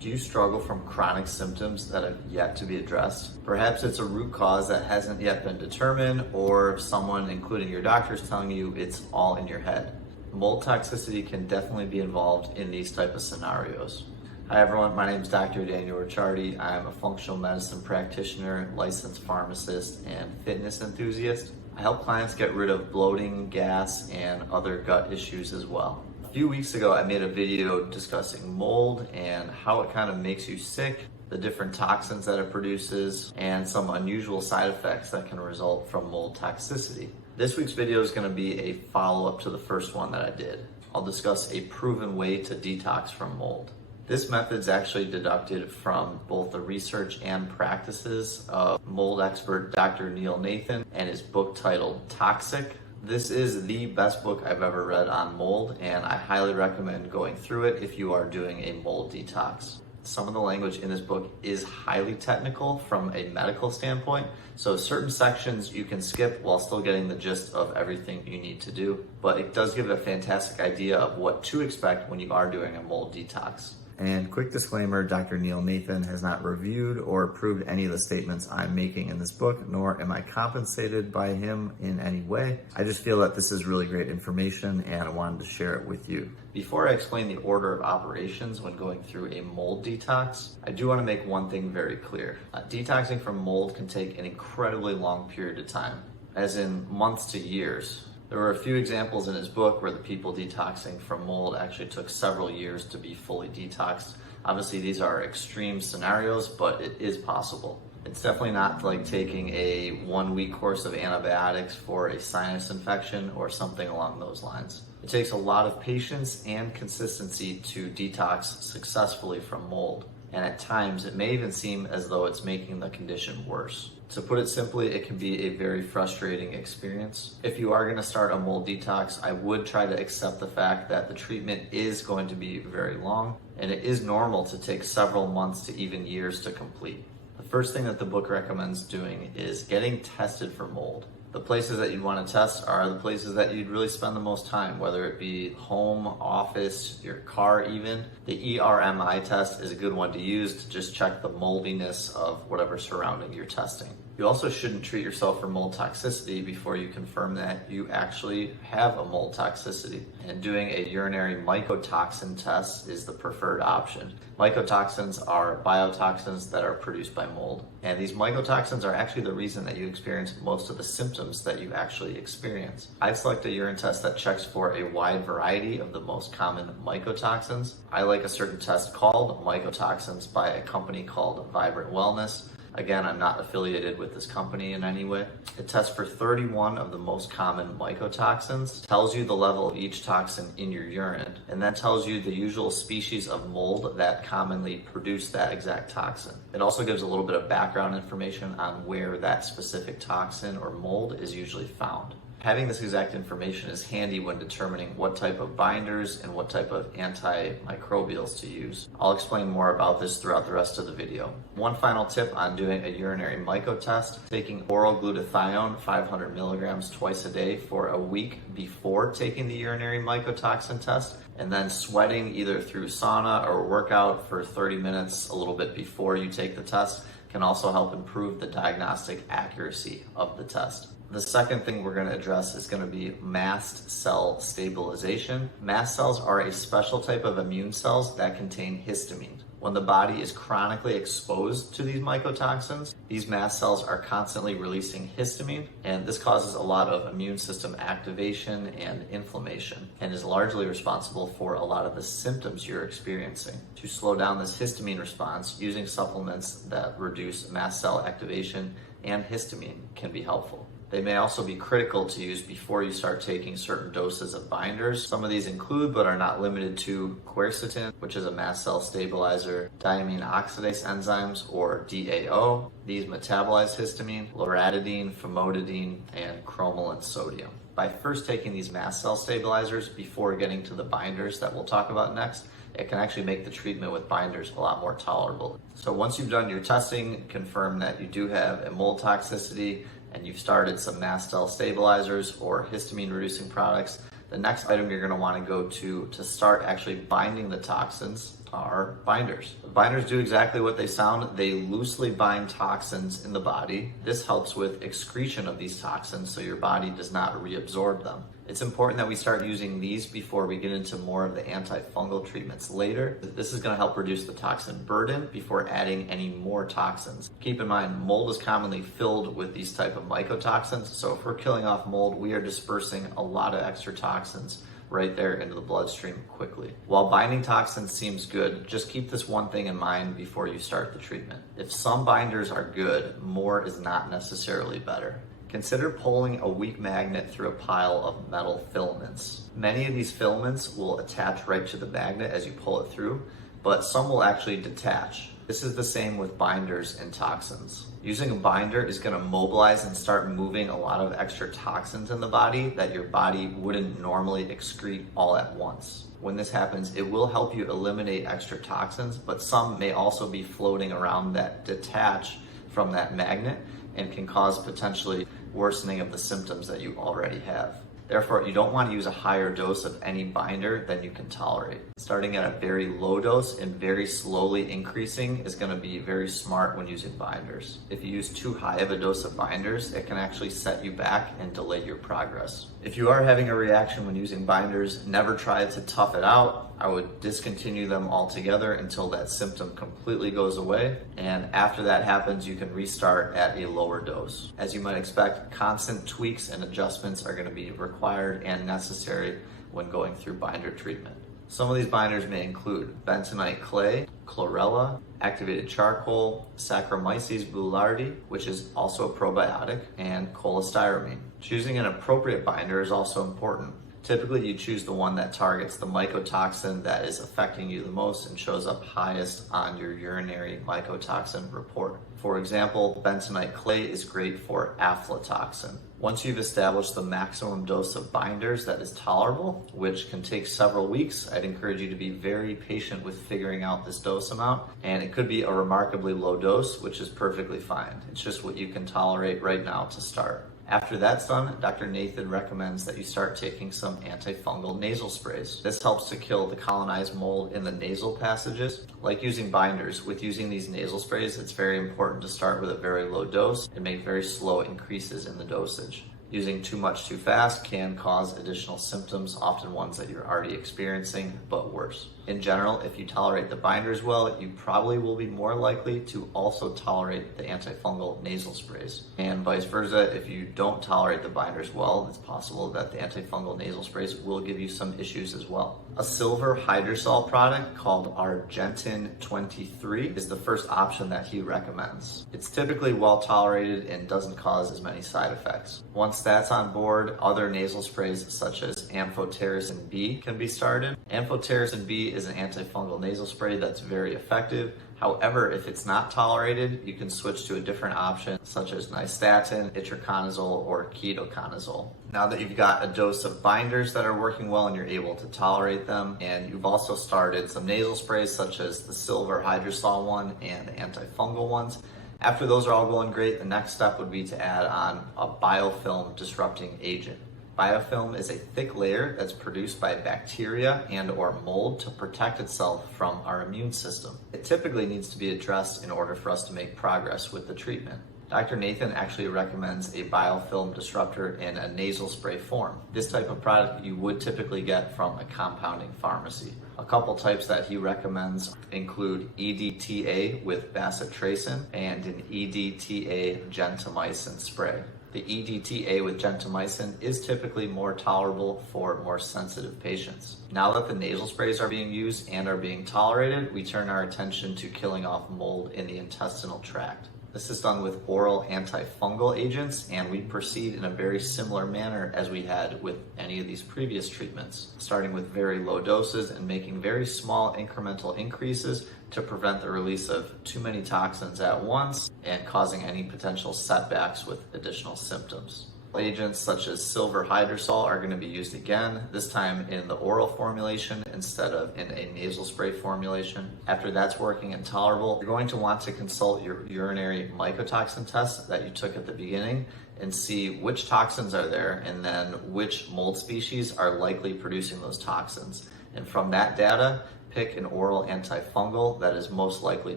Do you struggle from chronic symptoms that have yet to be addressed? Perhaps it's a root cause that hasn't yet been determined, or someone, including your doctor, is telling you it's all in your head. Mold toxicity can definitely be involved in these type of scenarios. Hi everyone, my name is Dr. Daniel Ricciardi. I'm a functional medicine practitioner, licensed pharmacist, and fitness enthusiast. I help clients get rid of bloating, gas, and other gut issues as well. A few weeks ago, I made a video discussing mold and how it kind of makes you sick, the different toxins that it produces, and some unusual side effects that can result from mold toxicity. This week's video is going to be a follow-up to the first one that I did. I'll discuss a proven way to detox from mold. This method is actually deducted from both the research and practices of mold expert Dr. Neil Nathan and his book titled Toxic. This is the best book I've ever read on mold, and I highly recommend going through it if you are doing a mold detox. Some of the language in this book is highly technical from a medical standpoint, so certain sections you can skip while still getting the gist of everything you need to do, but it does give a fantastic idea of what to expect when you are doing a mold detox. And quick disclaimer, Dr. Neil Nathan has not reviewed or approved any of the statements I'm making in this book, nor am I compensated by him in any way. I just feel that this is really great information and I wanted to share it with you. Before I explain the order of operations when going through a mold detox, I do want to make one thing very clear. Detoxing from mold can take an incredibly long period of time, as in months to years. There were a few examples in his book where the people detoxing from mold actually took several years to be fully detoxed. Obviously, these are extreme scenarios, but it is possible. It's definitely not like taking a 1-week course of antibiotics for a sinus infection or something along those lines. It takes a lot of patience and consistency to detox successfully from mold. And at times, it may even seem as though it's making the condition worse. To put it simply, it can be a very frustrating experience. If you are going to start a mold detox, I would try to accept the fact that the treatment is going to be very long, and it is normal to take several months to even years to complete. The first thing that the book recommends doing is getting tested for mold. The places that you'd want to test are the places that you'd really spend the most time, whether it be home, office, your car even. The ERMI test is a good one to use to just check the moldiness of whatever surrounding you're testing. You also shouldn't treat yourself for mold toxicity before you confirm that you actually have a mold toxicity. And doing a urinary mycotoxin test is the preferred option. Mycotoxins are biotoxins that are produced by mold. And these mycotoxins are actually the reason that you experience most of the symptoms that you actually experience. I've selected a urine test that checks for a wide variety of the most common mycotoxins. I like a certain test called Mycotoxins by a company called Vibrant Wellness. Again, I'm not affiliated with this company in any way. It tests for 31 of the most common mycotoxins, tells you the level of each toxin in your urine, and then tells you the usual species of mold that commonly produce that exact toxin. It also gives a little bit of background information on where that specific toxin or mold is usually found. Having this exact information is handy when determining what type of binders and what type of antimicrobials to use. I'll explain more about this throughout the rest of the video. One final tip on doing a urinary myco test: taking oral glutathione 500 milligrams twice a day for a week before taking the urinary mycotoxin test, and then sweating either through sauna or workout for 30 minutes a little bit before you take the test can also help improve the diagnostic accuracy of the test. The second thing we're going to address is going to be mast cell stabilization. Mast cells are a special type of immune cells that contain histamine. When the body is chronically exposed to these mycotoxins, these mast cells are constantly releasing histamine, and this causes a lot of immune system activation and inflammation, and is largely responsible for a lot of the symptoms you're experiencing. To slow down this histamine response, using supplements that reduce mast cell activation and histamine can be helpful. They may also be critical to use before you start taking certain doses of binders. Some of these include, but are not limited to, quercetin, which is a mast cell stabilizer, diamine oxidase enzymes, or DAO. These metabolize histamine, loratadine, famotidine, and chromolan sodium. By first taking these mast cell stabilizers before getting to the binders that we'll talk about next, it can actually make the treatment with binders a lot more tolerable. So once you've done your testing, confirm that you do have a mold toxicity, and you've started some mast cell stabilizers or histamine reducing products, the next item you're going to want to go to start actually binding the toxins are binders. Binders do exactly what they sound. They loosely bind toxins in the body. This helps with excretion of these toxins so your body does not reabsorb them. It's important that we start using these before we get into more of the antifungal treatments later. This is going to help reduce the toxin burden before adding any more toxins. Keep in mind, mold is commonly filled with these type of mycotoxins, so if we're killing off mold, we are dispersing a lot of extra toxins right there into the bloodstream quickly. While binding toxins seems good, just keep this one thing in mind before you start the treatment. If some binders are good, more is not necessarily better. Consider pulling a weak magnet through a pile of metal filaments. Many of these filaments will attach right to the magnet as you pull it through, but some will actually detach. This is the same with binders and toxins. Using a binder is going to mobilize and start moving a lot of extra toxins in the body that your body wouldn't normally excrete all at once. When this happens, it will help you eliminate extra toxins, but some may also be floating around that detach from that magnet and can cause potentially worsening of the symptoms that you already have. Therefore, you don't want to use a higher dose of any binder than you can tolerate. Starting at a very low dose and very slowly increasing is going to be very smart when using binders. If you use too high of a dose of binders, it can actually set you back and delay your progress. If you are having a reaction when using binders, never try to tough it out. I would discontinue them altogether until that symptom completely goes away. And after that happens, you can restart at a lower dose. As you might expect, constant tweaks and adjustments are going to be required and necessary when going through binder treatment. Some of these binders may include bentonite clay, chlorella, activated charcoal, Saccharomyces boulardii, which is also a probiotic, and cholestyramine. Choosing an appropriate binder is also important. Typically, you choose the one that targets the mycotoxin that is affecting you the most and shows up highest on your urinary mycotoxin report. For example, bentonite clay is great for aflatoxin. Once you've established the maximum dose of binders that is tolerable, which can take several weeks, I'd encourage you to be very patient with figuring out this dose amount. And it could be a remarkably low dose, which is perfectly fine. It's just what you can tolerate right now to start. After that's done, Dr. Nathan recommends that you start taking some antifungal nasal sprays. This helps to kill the colonized mold in the nasal passages. Like using binders, with using these nasal sprays, it's very important to start with a very low dose and make very slow increases in the dosage. Using too much too fast can cause additional symptoms, often ones that you're already experiencing, but worse. In general, if you tolerate the binders well, you probably will be more likely to also tolerate the antifungal nasal sprays. And vice versa, if you don't tolerate the binders well, it's possible that the antifungal nasal sprays will give you some issues as well. A silver hydrosol product called Argentin 23 is the first option that he recommends. It's typically well tolerated and doesn't cause as many side effects. Once that's on board, other nasal sprays such as amphotericin B can be started. Amphotericin B is an antifungal nasal spray that's very effective. However, if it's not tolerated, you can switch to a different option such as nystatin, itraconazole, or ketoconazole. Now that you've got a dose of binders that are working well and you're able to tolerate them, and you've also started some nasal sprays such as the silver hydrosol one and the antifungal ones, after those are all going great, the next step would be to add on a biofilm disrupting agent. Biofilm is a thick layer that's produced by bacteria and or mold to protect itself from our immune system. It typically needs to be addressed in order for us to make progress with the treatment. Dr. Nathan actually recommends a biofilm disruptor in a nasal spray form. This type of product you would typically get from a compounding pharmacy. A couple types that he recommends include EDTA with bacitracin and an EDTA gentamicin spray. The EDTA with gentamicin is typically more tolerable for more sensitive patients. Now that the nasal sprays are being used and are being tolerated, we turn our attention to killing off mold in the intestinal tract. This is done with oral antifungal agents, and we proceed in a very similar manner as we had with any of these previous treatments, starting with very low doses and making very small incremental increases to prevent the release of too many toxins at once and causing any potential setbacks with additional symptoms. Agents such as silver hydrosol are going to be used again, this time in the oral formulation instead of in a nasal spray formulation. After that's working and tolerable, you're going to want to consult your urinary mycotoxin test that you took at the beginning and see which toxins are there and then which mold species are likely producing those toxins. And from that data, pick an oral antifungal that is most likely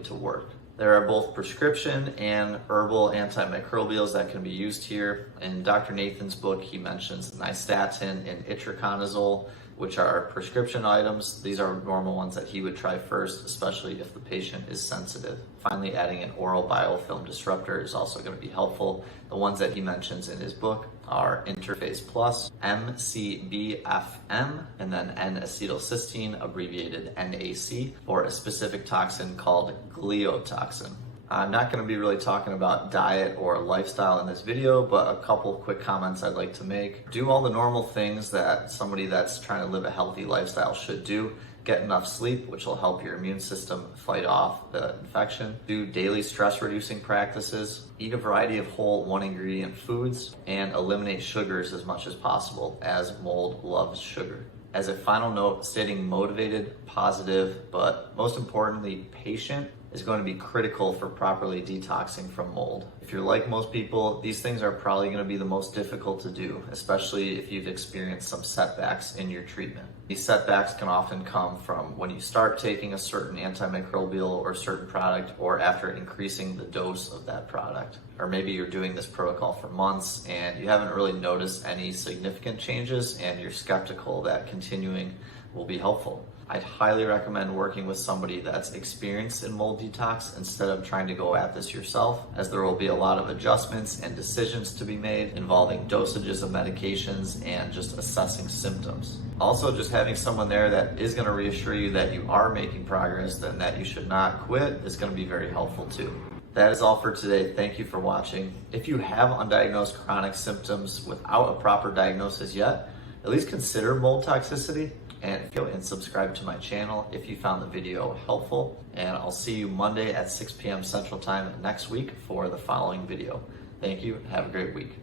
to work. There are both prescription and herbal antimicrobials that can be used here. In Dr. Nathan's book, he mentions nystatin and itraconazole, which are prescription items. These are normal ones that he would try first, especially if the patient is sensitive. Finally, adding an oral biofilm disruptor is also going to be helpful. The ones that he mentions in his book are Interface Plus, MCBFM, and then N-acetylcysteine, abbreviated NAC, for a specific toxin called gliotoxin. I'm not going to be really talking about diet or lifestyle in this video, but a couple quick comments I'd like to make. Do all the normal things that somebody that's trying to live a healthy lifestyle should do. Get enough sleep, which will help your immune system fight off the infection. Do daily stress reducing practices. Eat a variety of whole 1-ingredient foods, and eliminate sugars as much as possible, as mold loves sugar. As a final note, staying motivated, positive, but most importantly, patient is going to be critical for properly detoxing from mold. If you're like most people, these things are probably going to be the most difficult to do, especially if you've experienced some setbacks in your treatment. These setbacks can often come from when you start taking a certain antimicrobial or certain product, or after increasing the dose of that product. Or maybe you're doing this protocol for months and you haven't really noticed any significant changes and you're skeptical that continuing will be helpful. I'd highly recommend working with somebody that's experienced in mold detox instead of trying to go at this yourself, as there will be a lot of adjustments and decisions to be made involving dosages of medications and just assessing symptoms. Also, just having someone there that is going to reassure you that you are making progress and that you should not quit is going to be very helpful too. That is all for today. Thank you for watching. If you have undiagnosed chronic symptoms without a proper diagnosis yet, at least consider mold toxicity. And subscribe to my channel if you found the video helpful. And I'll see you Monday at 6 p.m. Central Time next week for the following video. Thank you and have a great week.